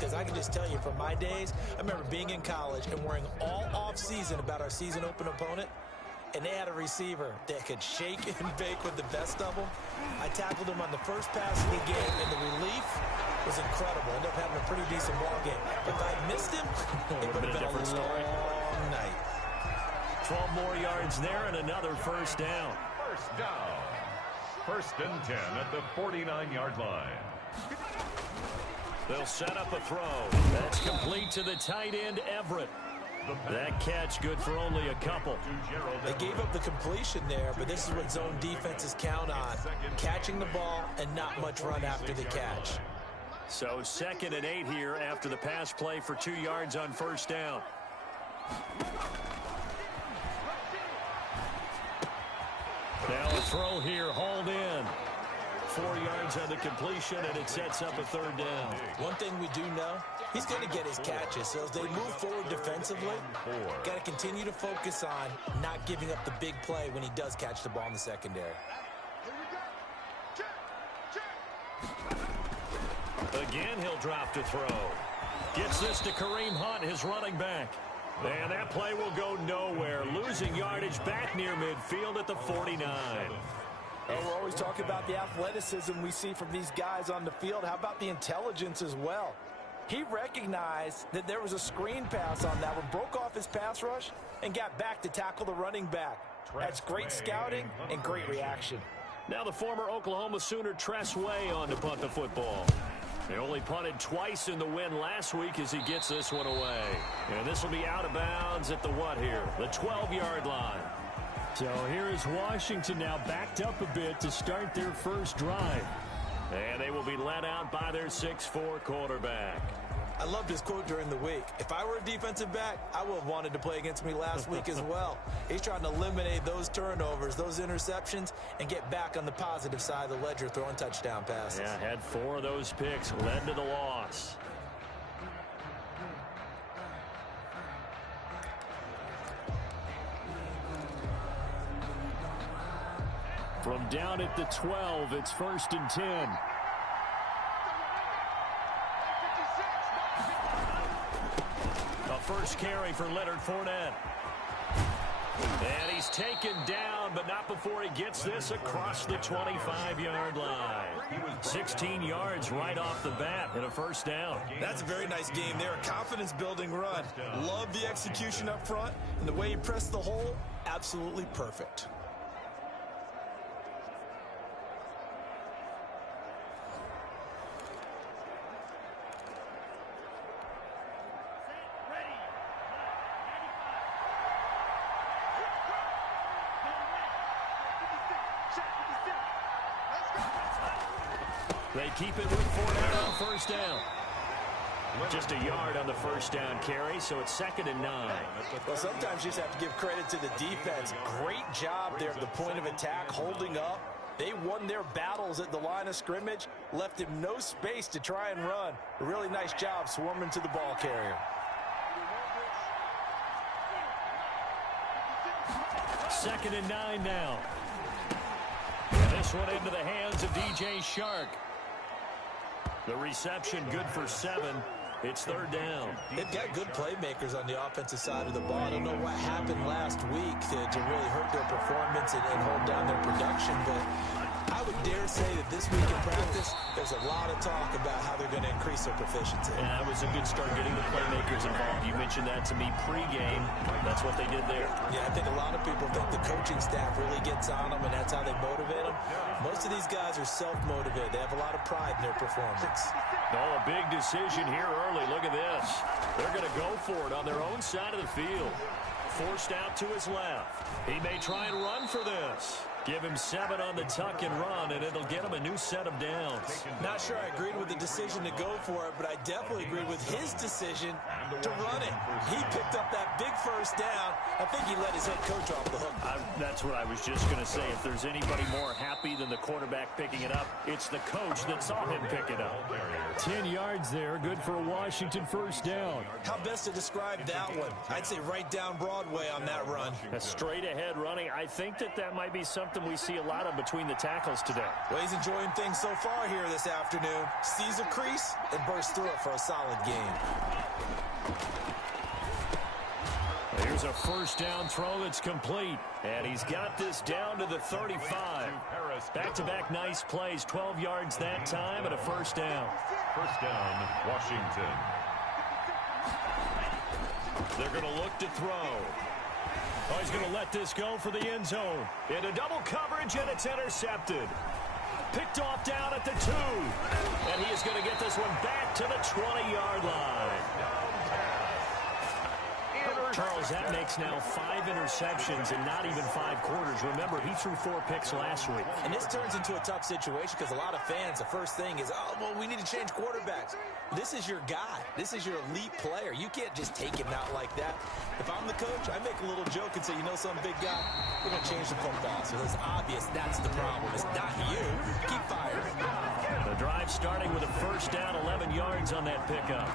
because I can just tell you from my days, I remember being in college and worrying all off-season about our season open opponent, and they had a receiver that could shake and bake with the best of them. I tackled him on the first pass of the game, and the relief was incredible. Ended up having a pretty decent ball game. But if I'd missed him, it would have been a long night. 12 more yards there and another first down. First down. First and 10 at the 49-yard line. They'll set up a throw. That's complete to the tight end, Everett. That catch good for only a couple. They gave up the completion there, but this is what zone defenses count on. Catching the ball and not much run after the catch. So 2nd and 8 here after the pass play for 2 yards on first down. Now a throw here, hauled in. 4 yards on the completion, and it sets up a third down. One thing we do know, he's going to get his catches. So as they move forward defensively, got to continue to focus on not giving up the big play when he does catch the ball in the secondary. Again, he'll drop to throw. Gets this to Kareem Hunt, his running back. And that play will go nowhere. Losing yardage back near midfield at the 49. We're always talking about the athleticism we see from these guys on the field. How about the intelligence as well? He recognized that there was a screen pass on that one, broke off his pass rush, and got back to tackle the running back. That's great scouting and great reaction. Now the former Oklahoma Sooner Tress Way on to punt the football. They only punted twice in the win last week as he gets this one away. And this will be out of bounds at the what here? The 12-yard line. So here is Washington now backed up a bit to start their first drive. And they will be led out by their 6'4" quarterback. I loved his quote during the week. If I were a defensive back, I would have wanted to play against me last week as well. He's trying to eliminate those turnovers, those interceptions, and get back on the positive side of the ledger throwing touchdown passes. Yeah, had 4 of those picks, led to the loss. From down at the 12, it's 1st and 10. A first carry for Leonard Fournette. And he's taken down, but not before he gets this across the 25-yard line. 16 yards right off the bat and a first down. That's a very nice game there. A confidence-building run. Love the execution up front, and the way he pressed the hole, absolutely perfect. They keep it with Fournette on first down. Just a yard on the first down carry, so it's 2nd and 9. Well, sometimes you just have to give credit to the defense. Great job there at the point of attack, holding up. They won their battles at the line of scrimmage, left him no space to try and run. A really nice job swarming to the ball carrier. 2nd and 9 now. And this one into the hands of DJ Shark. The reception good for 7. It's 3rd down. They've got good playmakers on the offensive side of the ball. I don't know what happened last week to really hurt their performance and hold down their production, but I would dare say that this week in practice, there's a lot of talk about how they're going to increase their proficiency. And that was a good start getting the playmakers involved. You mentioned that to me pregame. That's what they did there. Yeah, I think a lot of people think the coaching staff really gets on them, and that's how they motivate them. Most of these guys are self-motivated. They have a lot of pride in their performance. Oh, a big decision here early. Look at this. They're going to go for it on their own side of the field. Forced out to his left. He may try and run for this. Give him 7 on the tuck and run, and it'll get him a new set of downs. Not sure I agreed with the decision to go for it, but I definitely agreed with his decision to run it. He picked up that big first down. I think he let his head coach off the hook. That's what I was just going to say. If there's anybody more happy than the quarterback picking it up, it's the coach that saw him pick it up. 10 yards there, good for a Washington first down. How best to describe that one? I'd say right down Broadway on that run. A straight ahead running. I think that might be something something we see a lot of between the tackles today. Well, he's enjoying things so far here this afternoon. Sees a crease and bursts through it for a solid game. Here's a first down throw that's complete. And he's got this down to the 35. Back-to-back nice plays, 12 yards that time and a first down. First down, Washington. They're going to look to throw. Oh, he's going to let this go for the end zone. Into double coverage, and it's intercepted. Picked off down at the 2. And he is going to get this one back to the 20-yard line. Charles, that makes now 5 interceptions in not even 5 quarters. Remember, he threw 4 picks last week. And this turns into a tough situation because a lot of fans, the first thing is, oh, well, we need to change quarterbacks. This is your guy. This is your elite player. You can't just take him out like that. If I'm the coach, I make a little joke and say, you know, some big guy, we're going to change the football. So it's obvious that's the problem. It's not you. Keep firing. The drive starting with a first down, 11 yards on that pickup.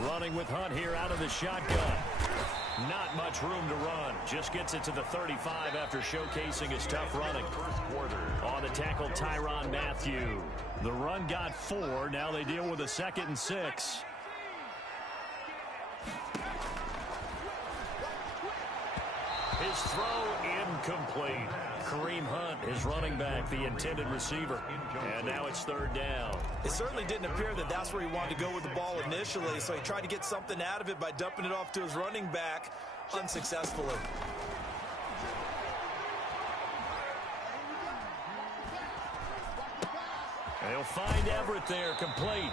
Running with Hunt here out of the shotgun. Not much room to run. Just gets it to the 35 after showcasing his tough running. On the tackle, Tyrann Mathieu. The run got 4. Now they deal with a 2nd and 6. His throw incomplete. Kareem Hunt, his running back, the intended receiver. And now it's 3rd down. It certainly didn't appear that that's where he wanted to go with the ball initially, so he tried to get something out of it by dumping it off to his running back unsuccessfully. They'll find Everett there, complete.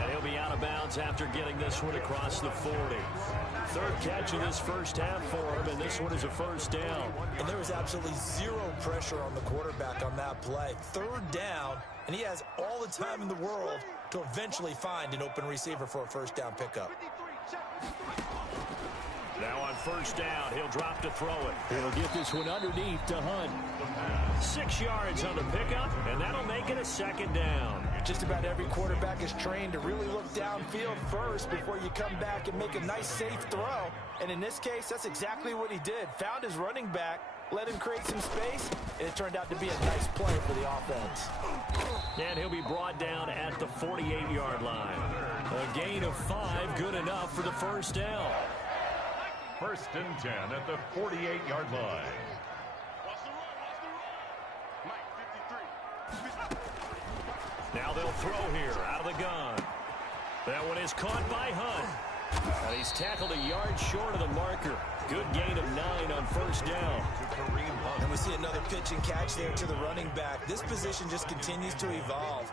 And he'll be out of bounds after getting this one across the 40. 3rd catch of this first half for him, and this one is a first down. And there was absolutely zero pressure on the quarterback on that play. 3rd down, and he has all the time in the world to eventually find an open receiver for a first down pickup. Now on first down, he'll drop to throw it. He'll get this one underneath to Hunt. 6 yards on the pickup, and that'll make it a 2nd down. Just about every quarterback is trained to really look downfield first before you come back and make a nice, safe throw. And in this case, that's exactly what he did. Found his running back, let him create some space, and it turned out to be a nice play for the offense. And he'll be brought down at the 48-yard line. A gain of 5, good enough for the first down. 1st and 10 at the 48-yard line. Now they'll throw here out of the gun. That one is caught by Hunt. And he's tackled a yard short of the marker. Good gain of 9 on first down. And we see another pitch and catch there to the running back. This position just continues to evolve.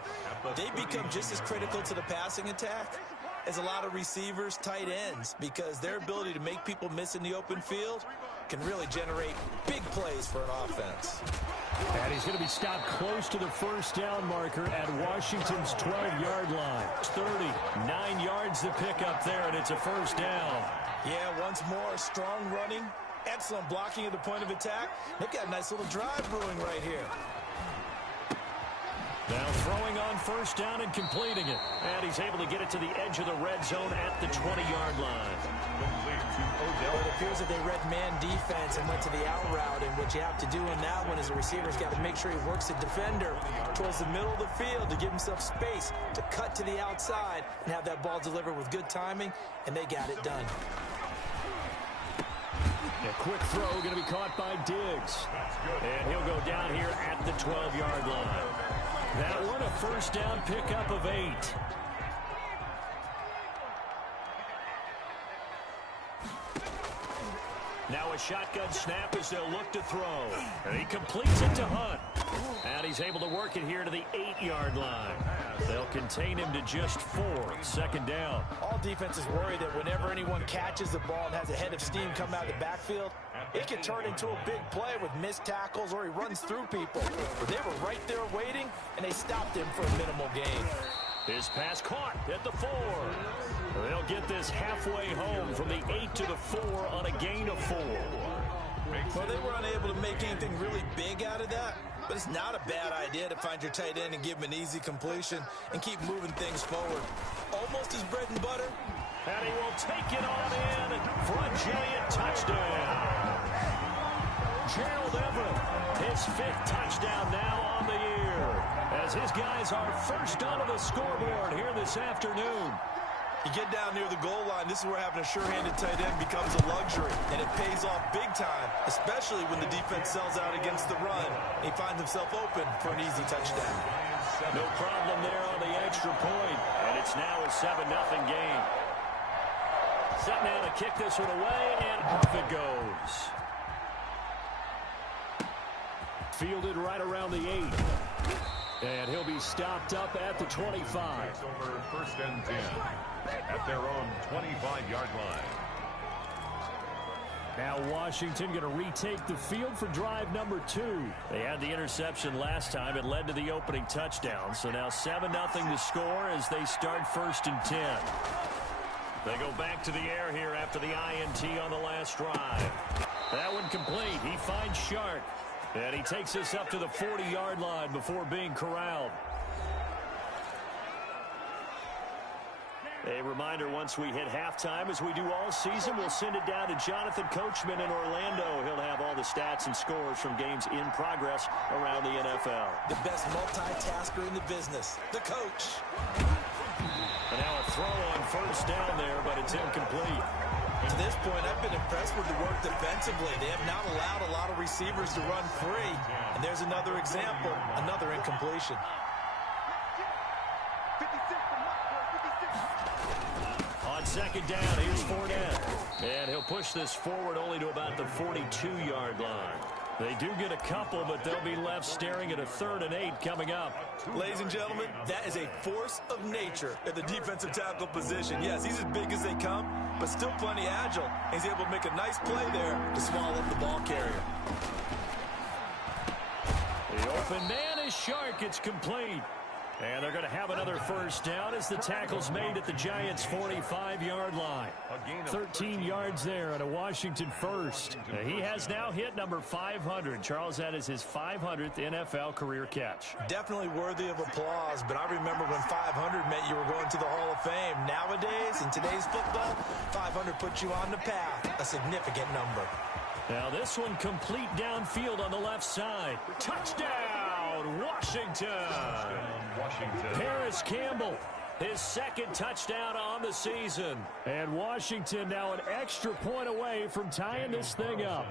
They become just as critical to the passing attack as a lot of receivers, tight ends, because their ability to make people miss in the open field can really generate big plays for an offense. And he's going to be stopped close to the first down marker at Washington's 12-yard line. 39 yards to pick up there, and it's a first down. Yeah, once more, strong running, excellent blocking at the point of attack. They've got a nice little drive brewing right here. Now throwing on first down and completing it. And he's able to get it to the edge of the red zone at the 20-yard line. Well, it appears that they read man defense and went to the out route, and what you have to do in that one is the receiver's got to make sure he works the defender towards the middle of the field to give himself space to cut to the outside and have that ball delivered with good timing, and they got it done. A quick throw going to be caught by Diggs. And he'll go down here at the 12-yard line. That one a first down pickup of 8. Now a shotgun snap as they'll look to throw. And he completes it to Hunt. And he's able to work it here to the 8-yard line. They'll contain him to just 4. 2nd down. All defenses worry that whenever anyone catches the ball and has a head of steam come out of the backfield, it can turn into a big play with missed tackles or he runs through people. But they were right there waiting, and they stopped him for a minimal gain. His pass caught at the 4. They'll get this halfway home from the 8 to the 4 on a gain of 4. Well, they were unable to make anything really big out of that, but it's not a bad idea to find your tight end and give him an easy completion and keep moving things forward. Almost his bread and butter. And he will take it on in for a giant touchdown. Gerald Everett, his 5th touchdown now on the year, as his guys are first onto the scoreboard here this afternoon. You get down near the goal line, this is where having a sure-handed tight end becomes a luxury, and it pays off big time, especially when the defense sells out against the run. He finds himself open for an easy touchdown. No problem there on the extra point, and it's now a 7-0 game. Set now to kick this one away, and off it goes. Fielded right around the 8. And he'll be stopped up at the 25. Over 1st and 10 at their own 25-yard line. Now Washington going to retake the field for drive number 2. They had the interception last time. It led to the opening touchdown. So now 7-0 to score as they start 1st and 10. They go back to the air here after the INT on the last drive. That one complete. He finds Shark. And he takes this up to the 40-yard line before being corralled. A reminder, once we hit halftime, as we do all season, we'll send it down to Jonathan Coachman in Orlando. He'll have all the stats and scores from games in progress around the NFL. The best multitasker in the business, the coach. And now a throw on 1st down there, but it's incomplete. To this point, I've been impressed with the work defensively. They have not allowed a lot of receivers to run free. And there's another example, another incompletion. On 2nd down, here's Fournette. And he'll push this forward only to about the 42-yard line. They do get a couple, but they'll be left staring at a 3rd and 8 coming up. Ladies and gentlemen, that is a force of nature at the defensive tackle position. Yes, he's as big as they come, but still plenty agile. He's able to make a nice play there to swallow up the ball carrier. The open man is Shark. It's complete. And they're going to have another 1st down as the tackle's made at the Giants' 45-yard line. 13 yards there at a Washington 1st. He has now hit number 500. Charles, that is his 500th NFL career catch. Definitely worthy of applause, but I remember when 500 meant you were going to the Hall of Fame. Nowadays, in today's football, 500 puts you on the path, a significant number. Now this one complete downfield on the left side. Touchdown, Washington. Paris Campbell, his 2nd touchdown on the season. And Washington now an extra point away from tying this thing up.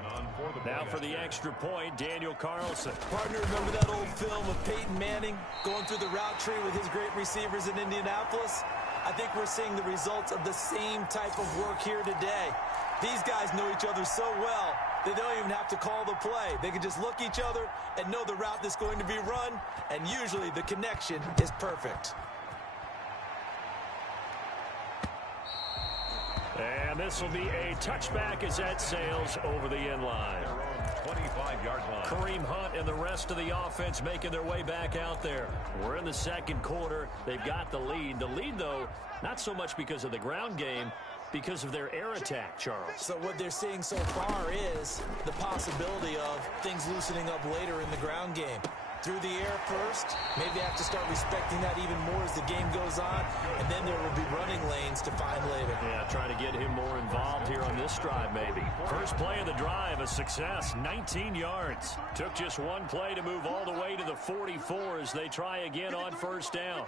Now for the extra point, Daniel Carlson. Partner, remember that old film of Peyton Manning going through the route tree with his great receivers in Indianapolis? I think we're seeing the results of the same type of work here today. These guys know each other so well, they don't even have to call the play. They can just look each other and know the route that's going to be run, and usually the connection is perfect. And this will be a touchback as that sails over the end line. 25-yard line. Kareem Hunt and the rest of the offense making their way back out there. We're in the 2nd quarter. They've got the lead. The lead, though, not so much because of the ground game, because of their air attack, Charles. So what they're seeing so far is the possibility of things loosening up later in the ground game. Through the air first, maybe they have to start respecting that even more as the game goes on, and then there will be running lanes to find later. Yeah, trying to get him more involved here on this drive, maybe. First play of the drive, a success, 19 yards. Took just one play to move all the way to the 44 as they try again on 1st down.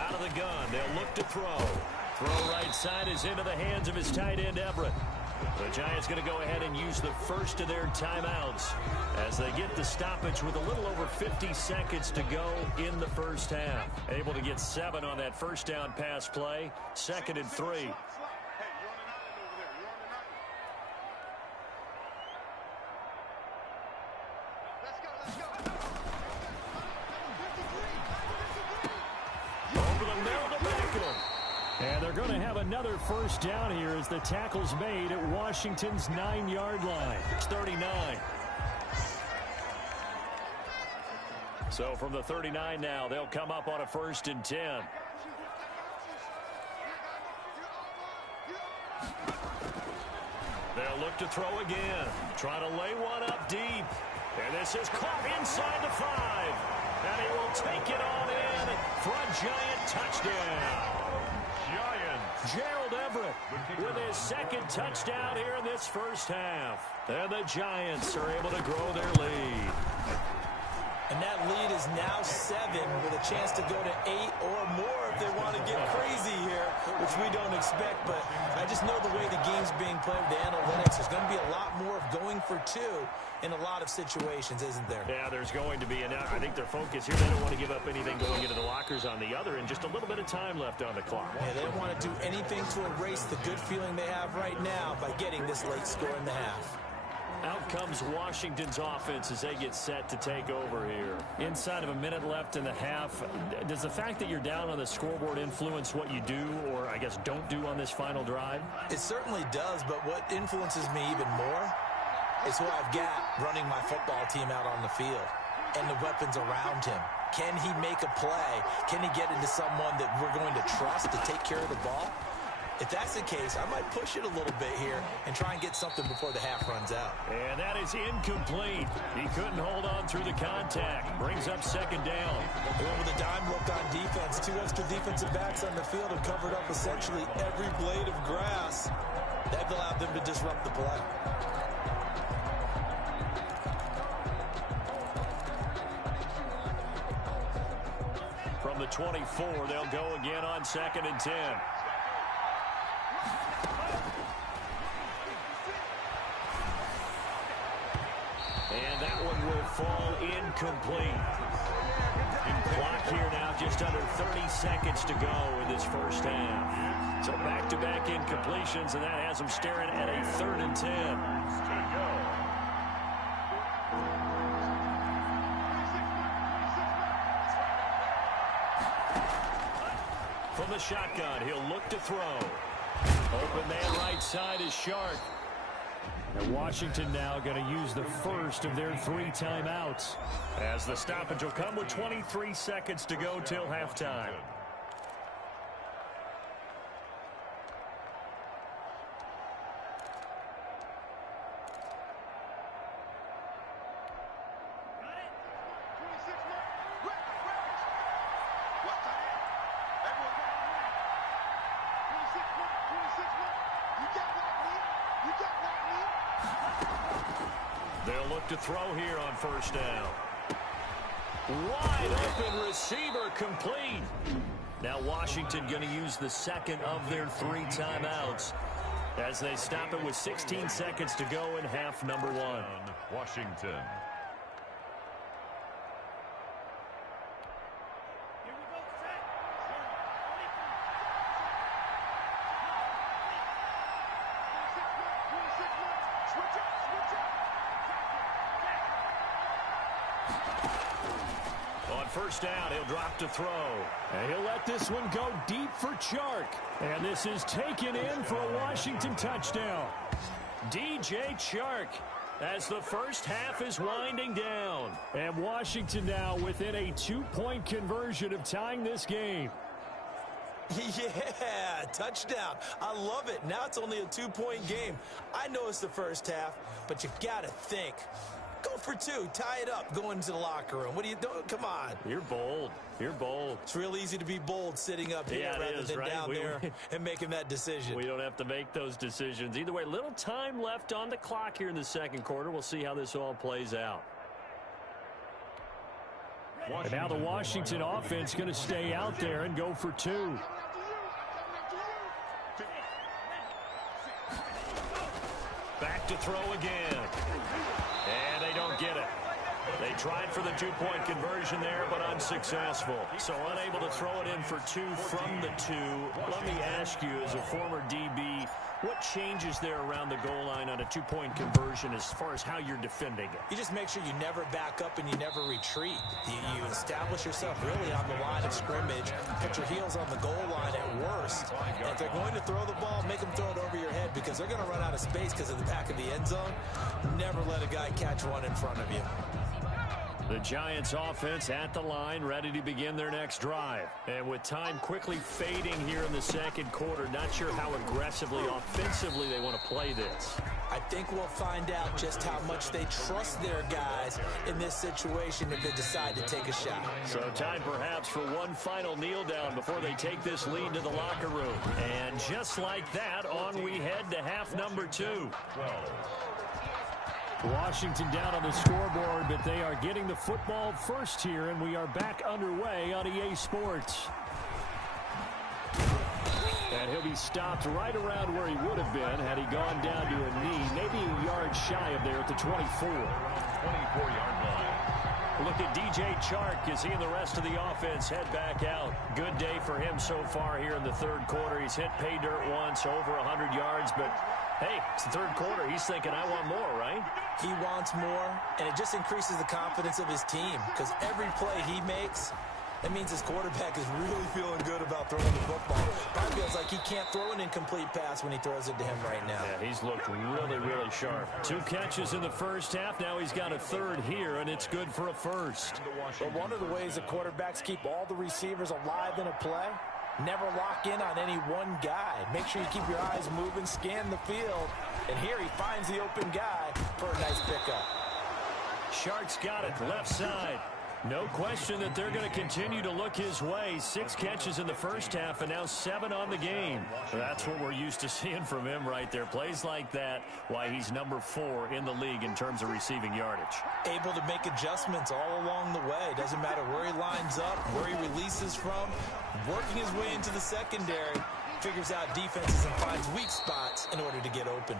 Out of the gun, they'll look to throw. Throw right side is into the hands of his tight end, Everett. The Giants going to go ahead and use the first of their timeouts as they get the stoppage with a little over 50 seconds to go in the 1st half. Able to get 7 on that 1st down pass play. 2nd and 3. And they're going to have another 1st down here as the tackle's made at Washington's 9-yard line. It's 39. So from the 39 now, they'll come up on a 1st and 10. They'll look to throw again. Trying to lay one up deep. And this is caught inside the 5. And he will take it on in for a Giant touchdown. Gerald Everett with his second touchdown here in this first half. And the Giants are able to grow their lead. And that lead is now 7 with a chance to go to 8 or more if they want to get crazy here, which we don't expect. But I just know the way the game's being played with the analytics, there's going to be a lot more of going for 2 in a lot of situations, isn't there? Yeah, there's going to be. And I think their focus here, they don't want to give up anything going into the lockers on the other, and just a little bit of time left on the clock. Yeah, they don't want to do anything to erase the good feeling they have right now by getting this late score in the half. Out comes Washington's offense as they get set to take over here. Inside of a minute left in the half, does the fact that you're down on the scoreboard influence what you do, or I guess don't do on this final drive? It certainly does, but what influences me even more is who I've got running my football team out on the field and the weapons around him. Can he make a play? Can he get into someone that we're going to trust to take care of the ball? If that's the case, I might push it a little bit here and try and get something before the half runs out. And that is incomplete. He couldn't hold on through the contact. Brings up second down. Well, with a dime look on defense, 2 extra defensive backs on the field have covered up essentially every blade of grass. That allowed them to disrupt the play. From the 24, they'll go again on 2nd and 10. And that one will fall incomplete. Clock here now, just under 30 seconds to go in this first half. So back-to-back incompletions, and that has them staring at a 3rd and 10. From the shotgun, he'll look to throw. Open man right side is Shark. And Washington now going to use the first of their 3 timeouts. As the stoppage will come with 23 seconds to go till halftime. They'll look to throw here on first down. Wide open receiver complete. Now Washington going to use the second of their 3 timeouts as they stop it with 16 seconds to go in half number 1. Washington. On first down, he'll drop to throw. And he'll let this one go deep for Chark. And this is taken in for a Washington touchdown. DJ Chark as the first half is winding down. And Washington now within a 2-point conversion of tying this game. Yeah, touchdown. I love it. Now it's only a 2-point game. I know it's the first half, but you got to think. Go for 2. Tie it up. Go into the locker room. What are you doing? Come on. You're bold. You're bold. It's real easy to be bold sitting up here rather than down there and making that decision. We don't have to make those decisions. Either way, little time left on the clock here in the second quarter. We'll see how this all plays out. And now the Washington offense going to stay out there and go for 2. Back to throw again. And they don't get it. They tried for the 2-point conversion there, but unsuccessful. So unable to throw it in for 2 from the 2. Let me ask you, as a former DB, what changes there around the goal line on a 2-point conversion as far as how you're defending it? You just make sure you never back up and you never retreat. You establish yourself really on the line of scrimmage, put your heels on the goal line at worst. And if they're going to throw the ball, make them throw it over your head because they're going to run out of space because of the back of the end zone. Never let a guy catch one in front of you. The Giants offense at the line, ready to begin their next drive. And with time quickly fading here in the second quarter, not sure how aggressively, offensively they want to play this. I think we'll find out just how much they trust their guys in this situation if they decide to take a shot. So time perhaps for one final kneel down before they take this lead to the locker room. And just like that, on we head to half number 2. Washington down on the scoreboard, but they are getting the football first here, and we are back underway on EA Sports. And he'll be stopped right around where he would have been had he gone down to a knee, maybe a yard shy of there at the 24. 24-yard line. Look at DJ Chark as he and the rest of the offense head back out. Good day for him so far here in the third quarter. He's hit pay dirt once, over 100 yards, but hey, it's the third quarter. He's thinking, I want more, right? He wants more, and it just increases the confidence of his team because every play he makes, that means his quarterback is really feeling good about throwing the football. Probably feels like he can't throw an incomplete pass when he throws it to him right now. Yeah, he's looked really, really sharp. 2 catches in the first half. Now he's got a third here, and it's good for a first. But one of the ways the quarterbacks keep all the receivers alive in a play, never lock in on any one guy. Make sure you keep your eyes moving, scan the field. And here he finds the open guy for a nice pickup. Shark's got it, left side. No question that they're going to continue to look his way. 6 catches in the first half and now 7 on the game. That's what we're used to seeing from him right there. Plays like that, why he's number 4 in the league in terms of receiving yardage. Able to make adjustments all along the way. Doesn't matter where he lines up, where he releases from. Working his way into the secondary. Figures out defenses and finds weak spots in order to get open.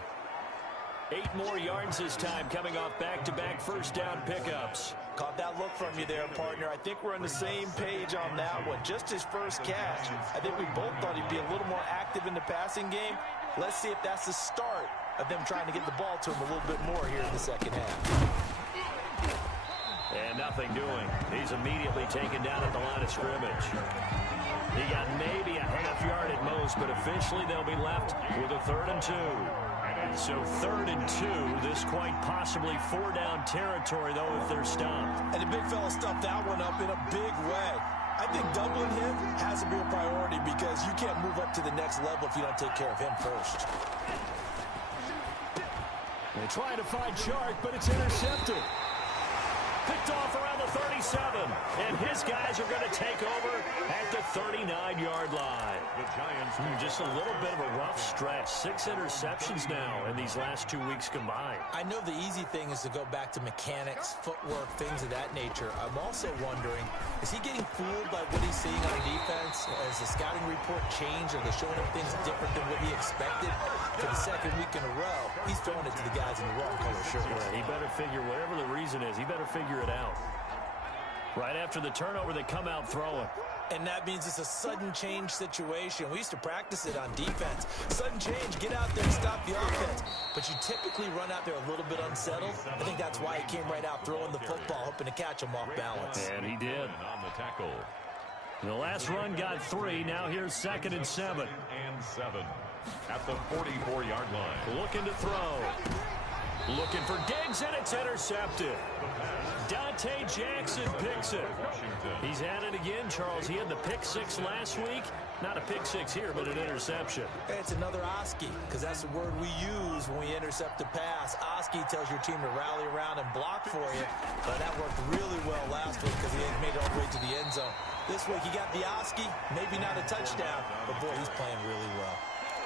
8 more yards this time coming off back-to-back first down pickups. Caught that look from you there, partner. I think we're on the same page on that one. Just his first catch. I think we both thought he'd be a little more active in the passing game. Let's see if that's the start of them trying to get the ball to him a little bit more here in the second half. And nothing doing. He's immediately taken down at the line of scrimmage. He got maybe a half yard at most, but officially they'll be left with a 3rd and 2. So 3rd and 2, this quite possibly 4-down territory, though, if they're stopped. And the big fella stuffed that one up in a big way. I think doubling him has to be a priority because you can't move up to the next level if you don't take care of him first. They try to find Chark, but it's intercepted. Picked off around the 37, and his guys are going to take over at the 39-yard line. The Giants Just a little bit of a rough stretch. 6 interceptions now in these last 2 weeks combined. I know the easy thing is to go back to mechanics, footwork, things of that nature. I'm also wondering, is he getting fooled by what he's seeing on defense? Has the scouting report changed? Are they showing him things different than what he expected? For the second week in a row, he's throwing it to the guys in the wrong color shirt. Yeah, he better figure, whatever the reason is, he better figure it out. Right after the turnover, they come out throwing. And that means it's a sudden change situation. We used to practice it on defense. Sudden change, get out there and stop the offense. But you typically run out there a little bit unsettled. I think that's why he came right out throwing the football, hoping to catch him off balance. And he did. on the tackle. The last run got 3. Now here's 2nd and 7. And 7 at the 44-yard line. Looking to throw. Looking for Diggs, and it's intercepted. Dante Jackson picks it. He's at it again, Charles. He had the pick 6 last week. Not a pick 6 here, but an interception. Hey, it's another Oski, because that's the word we use when we intercept a pass. Oski tells your team to rally around and block for you. But that worked really well last week because he made it all the way to the end zone. This week, he got the Oski, maybe not a touchdown, but boy, he's playing really well.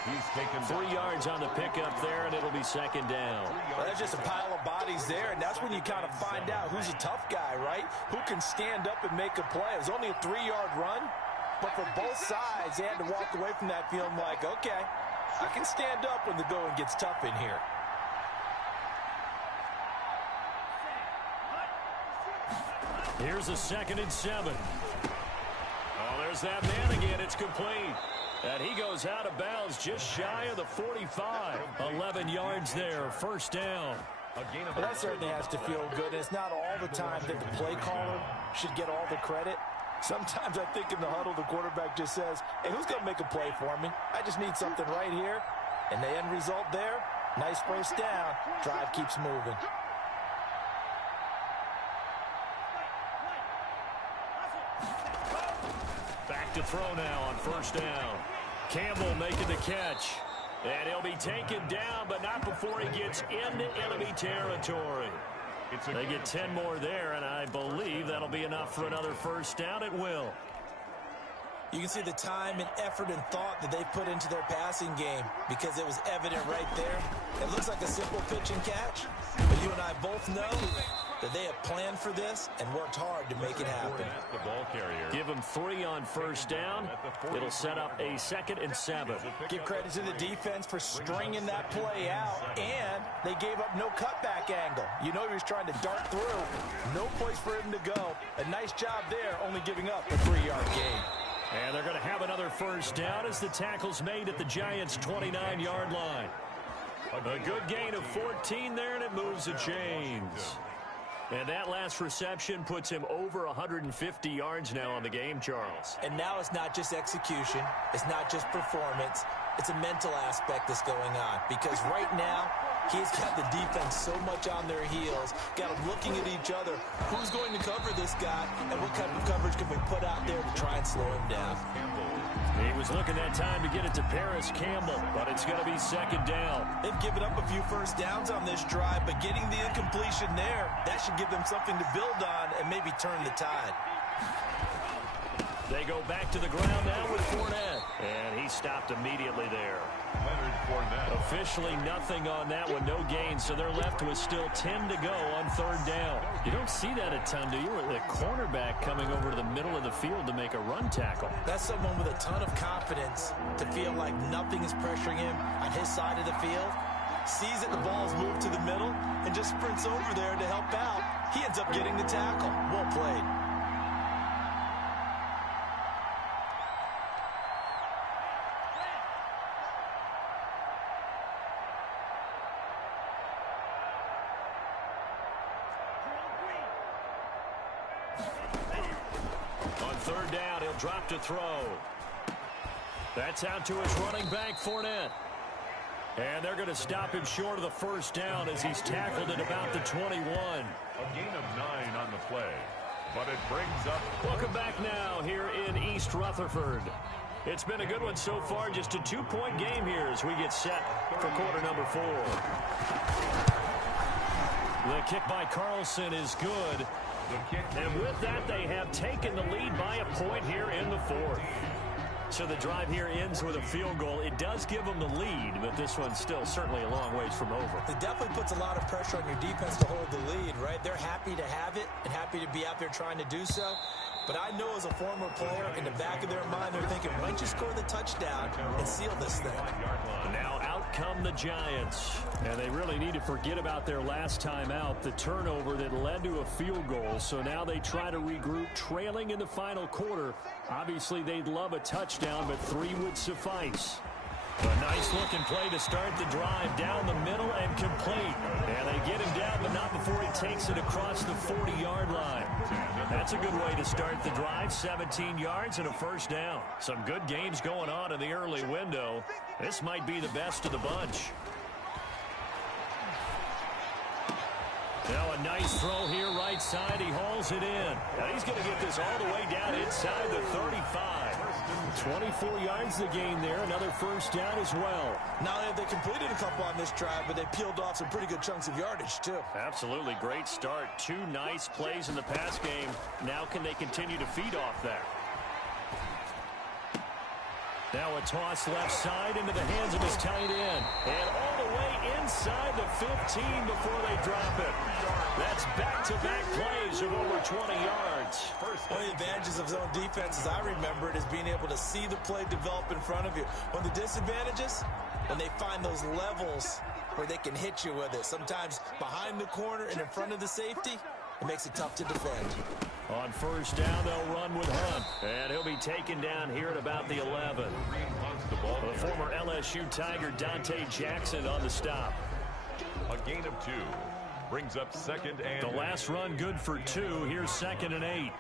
He's taken 3 yards on the pickup there, and it'll be 2nd down. Well, that's just a pile of bodies there, and that's when you kind of find out who's a tough guy, right? Who can stand up and make a play. It was only a 3-yard run, but for both sides, they had to walk away from that feeling like, okay, I can stand up when the going gets tough in here. Here's a 2nd and 7. Oh, there's that man again. It's complete. And he goes out of bounds just shy of the 45. 11 yards there, 1st down. Well, that certainly has to feel good. It's not all the time that the play caller should get all the credit. Sometimes I think in the huddle, the quarterback just says, hey, who's going to make a play for me? I just need something right here. And the end result there, nice first down. Drive keeps moving. to throw now on first down. Campbell making the catch. And he'll be taken down, but not before he gets into enemy territory. They get 10 more there, and I believe that'll be enough for another first down. It will. You can see the time and effort and thought that they put into their passing game because it was evident right there. It looks like a simple pitch and catch, but you and I both know that they have planned for this and worked hard to make it happen. Give them 3 on first down. It'll set up a 2nd and 7. Give credit to the defense for stringing that play out, and they gave up no cutback angle. You know he was trying to dart through. No place for him to go. A nice job there, only giving up a 3-yard gain. And they're going to have another first down as the tackle's made at the Giants' 29-yard line. A good gain of 14 there, and it moves the chains. And that last reception puts him over 150 yards now on the game, Charles. And now it's not just execution. It's not just performance. It's a mental aspect that's going on. Because right now, he's got the defense so much on their heels, got them looking at each other. Who's going to cover this guy, and what type of coverage can we put out there to try and slow him down? He was looking that time to get it to Paris Campbell, but it's going to be 2nd down. They've given up a few first downs on this drive, but getting the incompletion there, that should give them something to build on and maybe turn the tide. They go back to the ground now with Fournette, and he stopped immediately there. Officially nothing on that one, no gain, so they're left with still 10 to go on 3rd down. You don't see that a ton, do you? The cornerback coming over to the middle of the field to make a run tackle. That's someone with a ton of confidence to feel like nothing is pressuring him on his side of the field. Sees that the ball's moved to the middle and just sprints over there to help out. He ends up getting the tackle. Well played. Drop to throw. That's out to his running back, Fournette. And they're going to stop him short of the first down as he's tackled at about the 21. A gain of 9 on the play, but it brings up... Welcome back now here in East Rutherford. It's been a good one so far, just a 2-point game here as we get set for quarter number 4. The kick by Carlson is good. And with that, they have taken the lead by a point here in the 4th. So the drive here ends with a field goal. It does give them the lead, but this one's still certainly a long ways from over. It definitely puts a lot of pressure on your defense to hold the lead, right? They're happy to have it and happy to be out there trying to do so. But I know as a former player, in the back of their mind, they're thinking, why don't you score the touchdown and seal this thing? Now out come the Giants. And they really need to forget about their last time out, the turnover that led to a field goal. So now they try to regroup, trailing in the final quarter. Obviously, they'd love a touchdown, but 3 would suffice. A nice-looking play to start the drive down the middle and complete. And they get him down, but not before he takes it across the 40-yard line. That's a good way to start the drive, 17 yards and a first down. Some good games going on in the early window. This might be the best of the bunch. Now a nice throw here right side. He hauls it in. Now he's going to get this all the way down inside the 35. 24 yards the gain there. Another first down as well. Not only have they completed a couple on this drive, but they peeled off some pretty good chunks of yardage, too. Absolutely great start. 2 nice plays in the pass game. Now can they continue to feed off that? Now a toss left side into the hands of his tight end. And all the way inside the 15 before they drop it. That's back-to-back plays of over 20 yards. One of the advantages of zone defense, as I remember it, is being able to see the play develop in front of you. One of the disadvantages, when they find those levels where they can hit you with it. Sometimes behind the corner and in front of the safety, it makes it tough to defend. On first down, they'll run with Hunt. And he'll be taken down here at about the 11. The former LSU Tiger Dante Jackson on the stop. A gain of 2 brings up 2nd and... The last run good for 2. Here's 2nd and 8.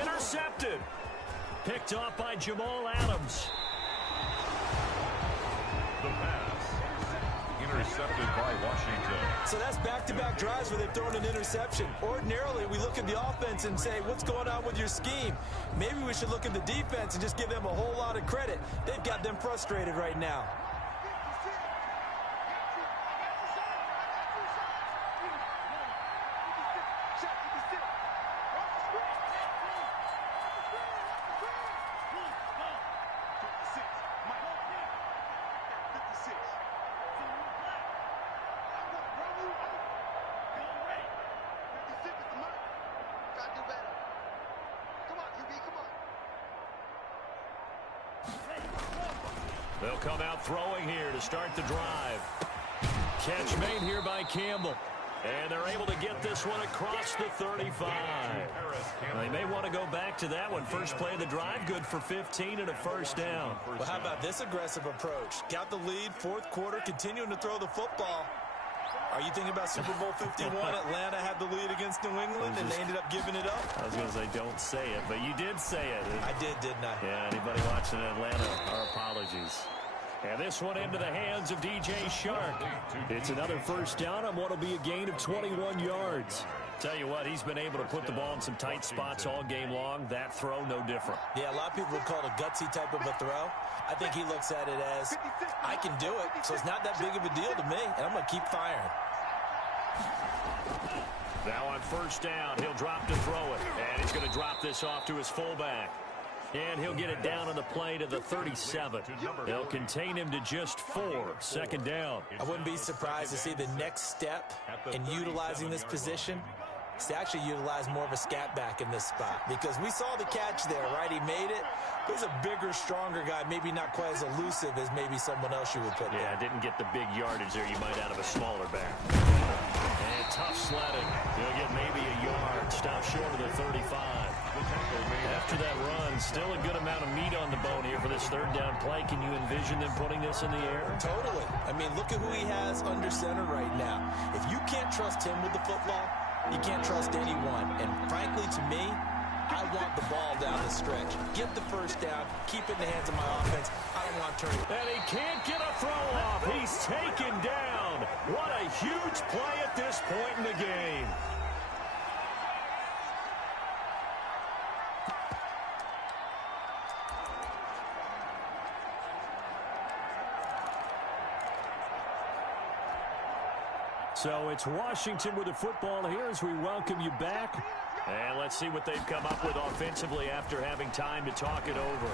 intercepted. Picked off by Jamal Adams. The pass. Intercepted by Washington. So that's back-to-back drives where they've thrown an interception. Ordinarily, we look at the offense and say, what's going on with your scheme? Maybe we should look at the defense and just give them a whole lot of credit. They've got them frustrated right now. They'll come out throwing here to start the drive. Catch made here by Campbell. And they're able to get this one across the 35. They may want to go back to that one. First play of the drive, good for 15 and a first down. Well, how about this aggressive approach? Got the lead, fourth quarter, continuing to throw the football. Are you thinking about Super Bowl 51? Atlanta had the lead against New England, and they ended up giving it up? I was going to say, don't say it, but you did say it. I did, didn't I? Yeah, anybody watching Atlanta, our apologies. And this one into the hands of DJ Shark. It's another first down on what will be a gain of 21 yards. Tell you what, he's been able to put the ball in some tight spots all game long. That throw, no different. Yeah, a lot of people would call it a gutsy type of a throw. I think he looks at it as, I can do it, so it's not that big of a deal to me, and I'm going to keep firing. Now on first down, he'll drop to throw it. And he's going to drop this off to his fullback. And he'll get it down on the play to the 37. They'll contain him to just 4. Second down. I wouldn't be surprised to see the next step in utilizing this position is to actually utilize more of a scat back in this spot. Because we saw the catch there, right? He made it. He's a bigger, stronger guy, maybe not quite as elusive as maybe someone else you would put there. Yeah, didn't get the big yardage there you might out of a smaller back. And tough sledding. He'll get maybe a yard. Stop short of the 35. After that run, still a good amount of meat on the bone here for this third down play. Can you envision them putting this in the air? Totally. I mean, look at who he has under center right now. If you can't trust him with the football, you can't trust anyone. And frankly, to me, I want the ball down the stretch. Get the first down. Keep it in the hands of my offense. I don't want to turn it. And he can't get a throw off. He's taken down. What a huge play at this point in the game. So it's Washington with the football here as we welcome you back. And let's see what they've come up with offensively after having time to talk it over.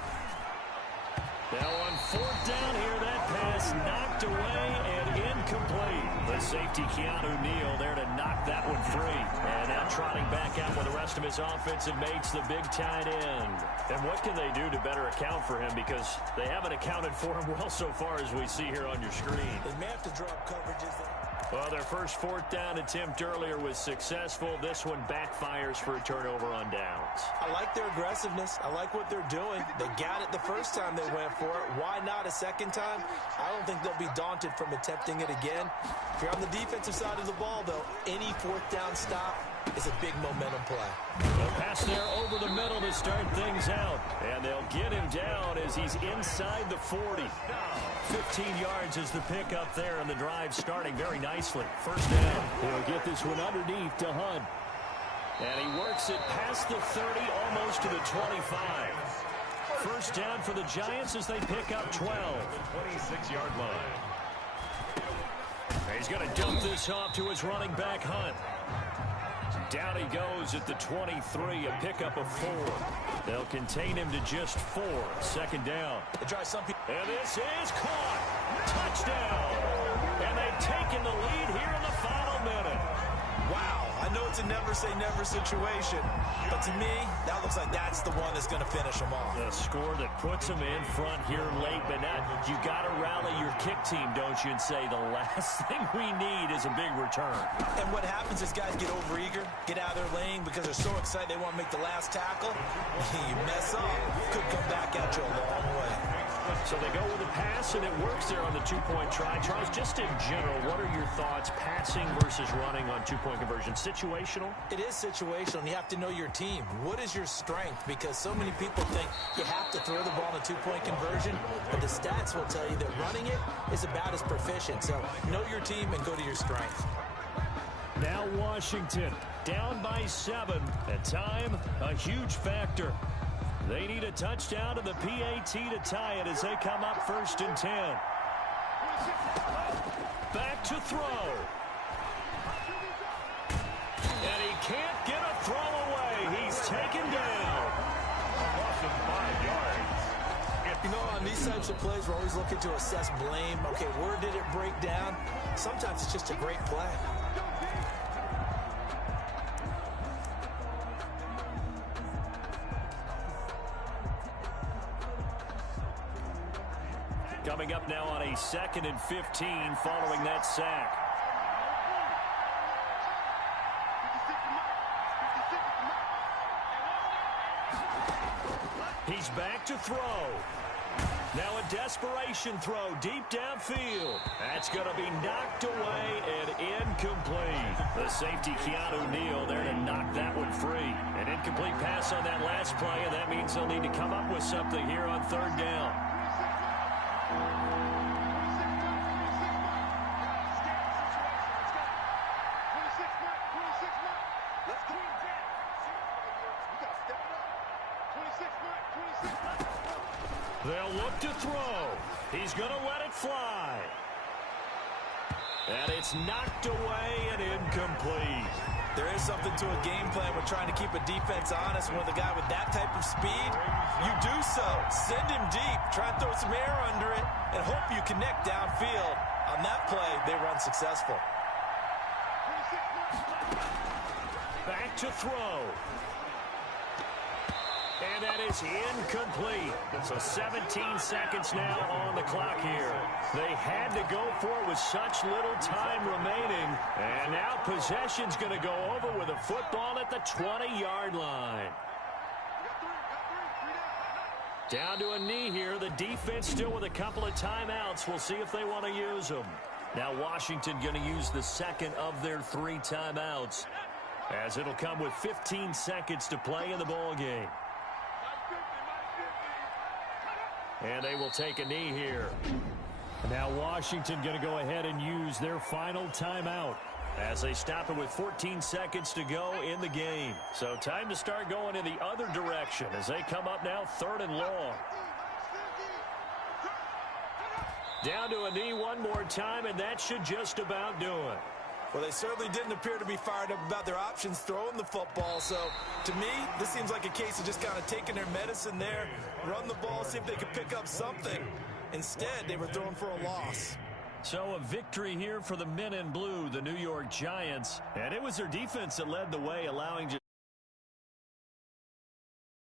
Now on fourth down here, that pass knocked away and incomplete. The safety, Keanu Neal, there to knock that one free. And now trotting back out with the rest of his offensive mates, the big tight end. And what can they do to better account for him? Because they haven't accounted for him well so far as we see here on your screen. They may have to drop coverages. Well, their first fourth down attempt earlier was successful. This one backfires for a turnover on downs. I like their aggressiveness. I like what they're doing. They got it the first time they went for it. Why not a second time? I don't think they'll be daunted from attempting it again. If you're on the defensive side of the ball, though, any fourth down stop is a big momentum play. The pass there over the middle to start things out. And they'll get him down as he's inside the 40. 15 yards is the pickup there, and the drive starting very nicely. First down. He'll get this one underneath to Hunt. And he works it past the 30, almost to the 25. First down for the Giants as they pick up 12. 26-yard line. He's going to dump this off to his running back, Hunt. Down he goes at the 23, a pickup of 4. They'll contain him to just 4. Second down. They try some people. And this is caught. Touchdown. And they've taken the lead here in the final minute. Wow. I know it's a never-say-never situation, but to me, that looks like that's the one that's going to finish them off. The score that puts them in front here late, but now you got to rally your kick team, don't you, and say the last thing we need is a big return. And what happens is guys get overeager, get out of their lane because they're so excited they want to make the last tackle. You mess up, could come back at you a long way. So they go with a pass, and it works there on the two-point try. Charles, just in general, what are your thoughts passing versus running on two-point conversion? Situational? It is situational, and you have to know your team. What is your strength? Because so many people think you have to throw the ball in a two-point conversion, but the stats will tell you that running it is about as proficient. So know your team and go to your strength. Now Washington down by 7. At time, a huge factor. They need a touchdown to the PAT to tie it as they come up 1st and 10. Back to throw. And he can't get a throw away. He's taken down. Loss of 5 yards. You know, on these types of plays, we're always looking to assess blame. Okay, where did it break down? Sometimes it's just a great play. Coming up now on a 2nd and 15 following that sack. He's back to throw. Now a desperation throw deep downfield. That's going to be knocked away and incomplete. The safety, Keanu Neal, there to knock that one free. An incomplete pass on that last play, and that means they'll need to come up with something here on 3rd down. They'll look to throw. He's going to let it fly. And it's knocked away and incomplete. There is something to a game plan. We're trying to keep a defense honest. With a guy with that type of speed, you do so. Send him deep. Try and throw some air under it and hope you connect downfield. On that play, they run successful. Back to throw. And that is incomplete. So 17 seconds now on the clock here. They had to go for it with such little time remaining. And now possession's going to go over with a football at the 20-yard line. Down to a knee here. The defense still with a couple of timeouts. We'll see if they want to use them. Now Washington going to use the 2nd of their 3 timeouts, as it'll come with 15 seconds to play in the ball game. And they will take a knee here. Now Washington going to go ahead and use their final timeout as they stop it with 14 seconds to go in the game. So time to start going in the other direction as they come up now 3rd and long. Down to a knee one more time, and that should just about do it. Well, they certainly didn't appear to be fired up about their options throwing the football. So, to me, this seems like a case of just kind of taking their medicine there, run the ball, see if they could pick up something. Instead, they were throwing for a loss. So a victory here for the men in blue, the New York Giants. And it was their defense that led the way, allowing